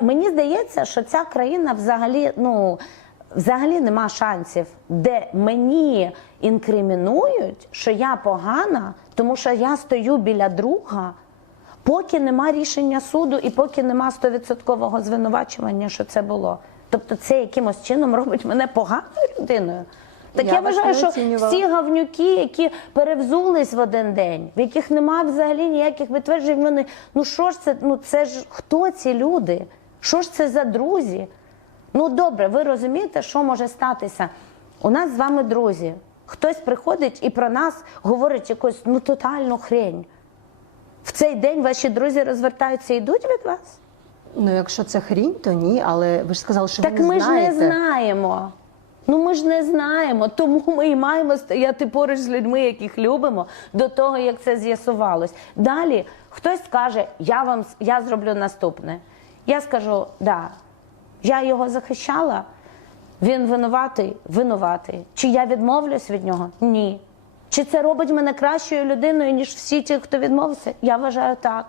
Мені здається, що ця країна взагалі, ну, взагалі нема шансів, де мені інкримінують, що я погана, тому що я стою біля друга, поки нема рішення суду і поки нема стовідсоткового звинувачування, що це було. Тобто це якимось чином робить мене поганою людиною. Так я, Я вважаю, що всі гавнюки, які перевзулись в один день, в яких немає взагалі ніяких підтверджень, вони ну що ж це? Ну це ж хто ці люди? Що ж це за друзі? Ну добре, ви розумієте, що може статися? У нас з вами друзі. Хтось приходить і про нас говорить якусь ну тотальну хрень. В цей день ваші друзі розвертаються і йдуть від вас? Ну, якщо це хрінь, то ні, але ви ж сказали, що Так ви не ми знаєте. ж не знаємо. Ну ми ж не знаємо, тому ми і маємо стояти поруч з людьми, яких любимо, до того як це з'ясувалось. Далі хтось скаже, я вам я зроблю наступне. Я скажу, да, я його захищала, він винуватий, винуватий. Чи я відмовлюсь від нього? Ні. Чи це робить мене кращою людиною, ніж всі ті, хто відмовився? Я вважаю так.